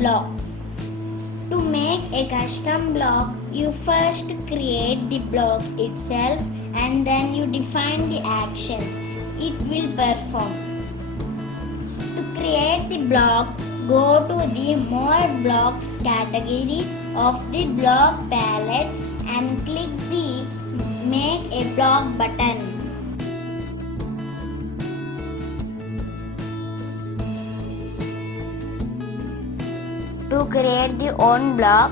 blocks. To make a custom block, you first create the block itself and then you define the actions it will perform. To create the block, go to the More Blocks category of the block palette and click the Make a Block button. To create the own block,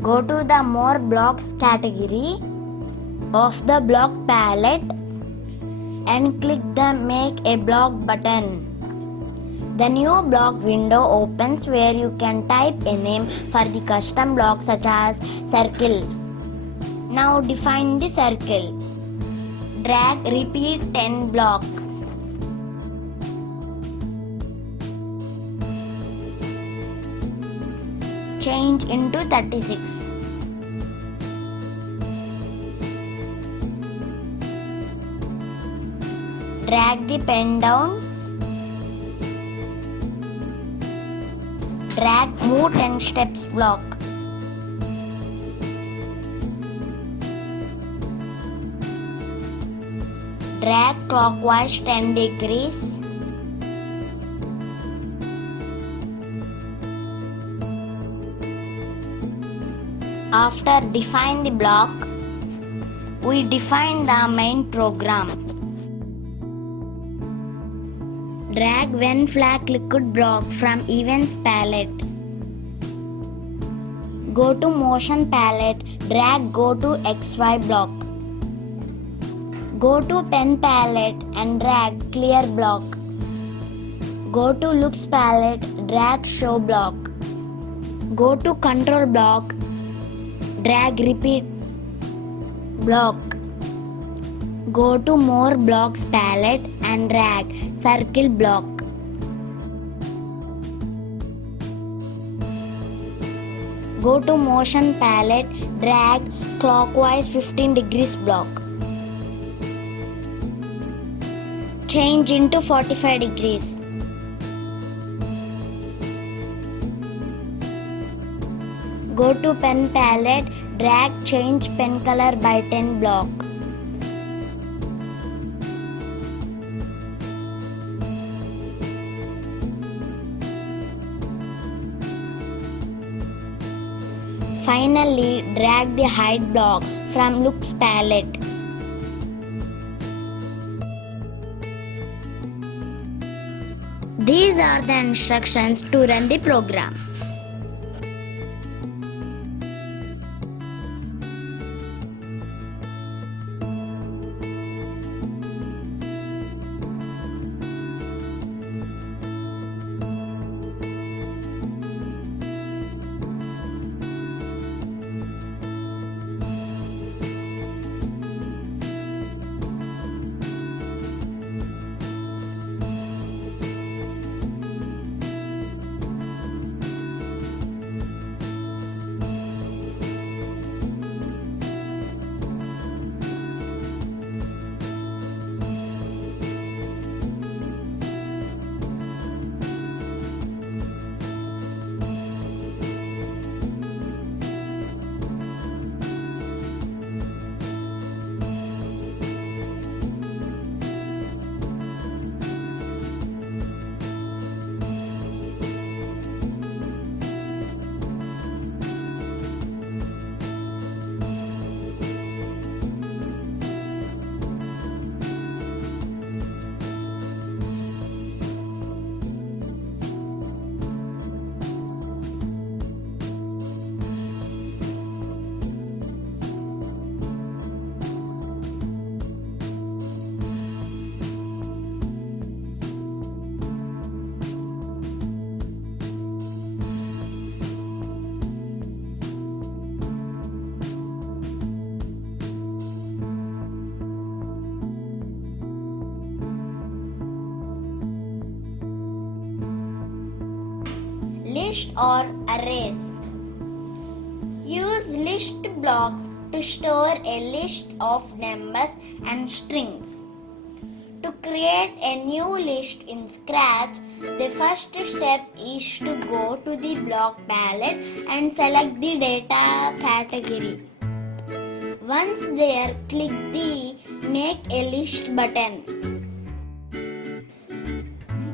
go to the More Blocks category of the block palette and click the Make a Block button. The new block window opens where you can type a name for the custom block such as circle. Now define the circle. Drag repeat 10 block. Change into 36. Drag the pen down. Drag move 10 steps block. Drag clockwise 10 degrees. After define the block, we define the main program. Drag when flag liquid block from events palette. Go to motion palette, drag go to XY block. Go to pen palette and drag clear block. Go to looks palette, drag show block. Go to control block, drag repeat block. Go to more blocks palette and drag circle block. Go to motion palette, drag clockwise 15 degrees block. Change into 45 degrees. Go to pen palette, drag change pen color by 10 block. Finally, drag the hide block from looks palette. These are the instructions to run the program. List or arrays. Use list blocks to store a list of numbers and strings. To create a new list in Scratch, The first step is to go to the block palette and select the data category. Once there, click the Make a List button.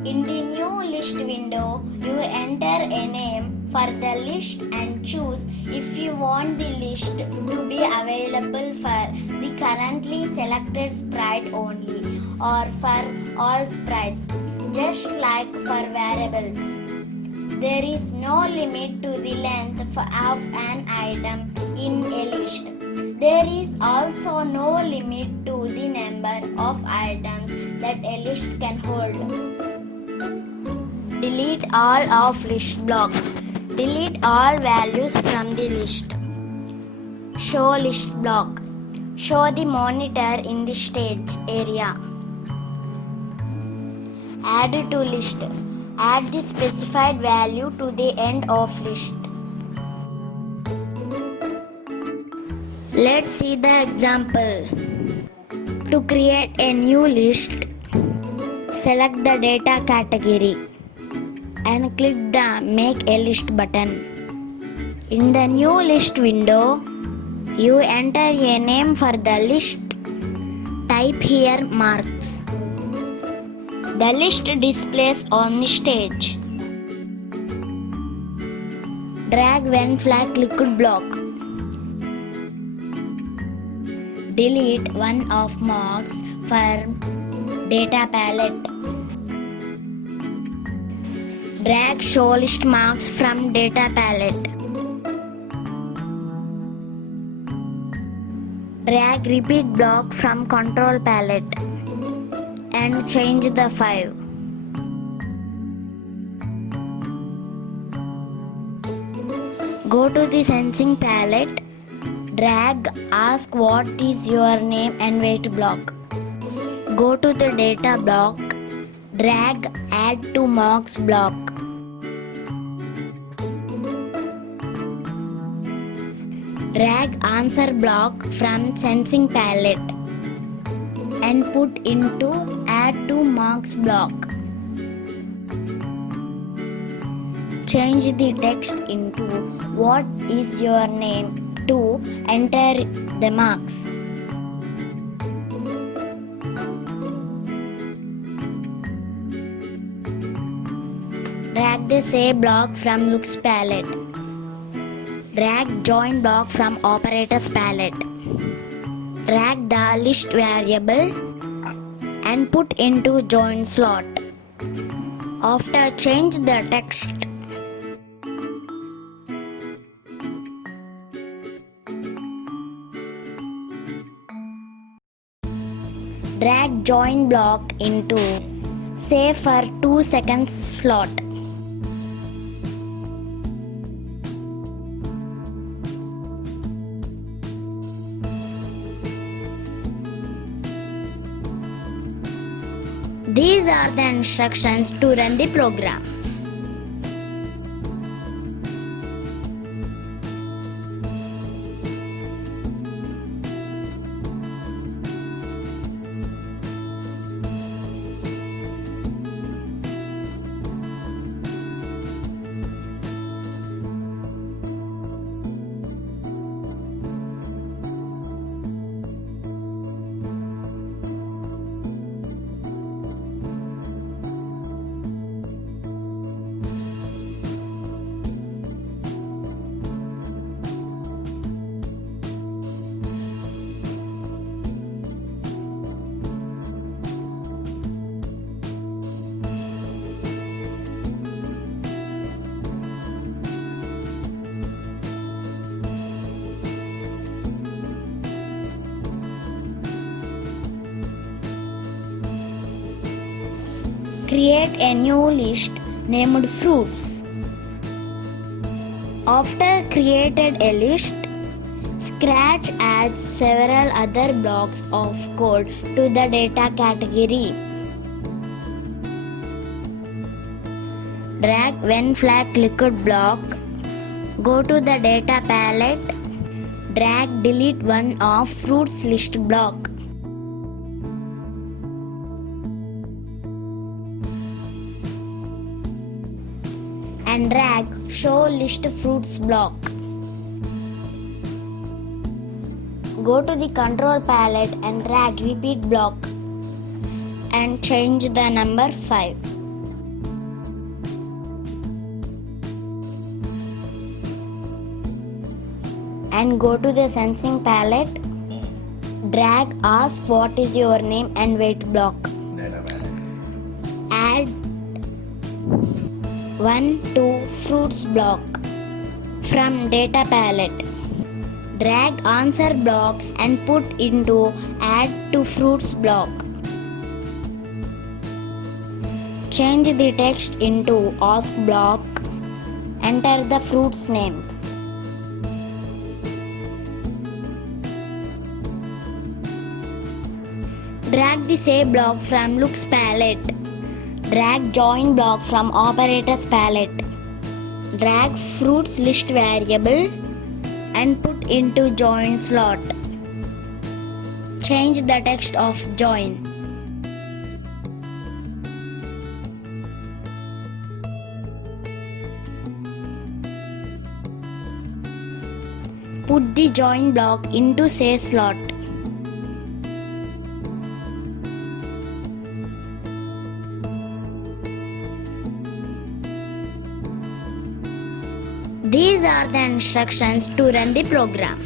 In the new list window, you enter a name for the list and choose if you want the list to be available for the currently selected sprite only or for all sprites, just like for variables. There is no limit to the length of an item in a list. There is also no limit to the number of items that a list can hold. Delete all of list block. Delete all values from the list. Show list block. Show the monitor in the stage area. Add to list. Add the specified value to the end of list. Let's see the example. To create a new list, select the data category and click the Make a List button. In the new list window, you enter a name for the list. Type here marks. The list displays on the stage. Drag when flag clicked block. Delete one of marks for data palette. Drag show list marks from data palette. Drag repeat block from control palette and change the 5. Go to the sensing palette. Drag ask what is your name and weight block. Go to the data block. Drag add to marks block. Drag answer block from sensing palette and put into add to marks block. Change the text into what is your name to enter the marks. Drag the say block from looks palette. Drag join block from operators palette. Drag the list variable and put into join slot. After change the text. Drag join block into save for 2 seconds slot. These are the instructions to run the program. Create a new list named fruits. After created a list, Scratch adds several other blocks of code to the data category. Drag when flag clicked block. Go to the data palette. Drag delete one of fruits list block. and drag Show List Fruits block. Go to the control palette and drag Repeat block and change the number 5. And go to the Sensing palette, drag Ask What is your name and wait block. Add 1 to Fruits block from Data palette. Drag Answer block and put into Add to Fruits block. Change the text into Ask block. Enter the fruits names. Drag the Save block from Looks palette. Drag Join block from Operators palette. Drag Fruits list variable and put into Join slot. Change the text of Join. Put the Join block into Say slot. These are the instructions to run the program.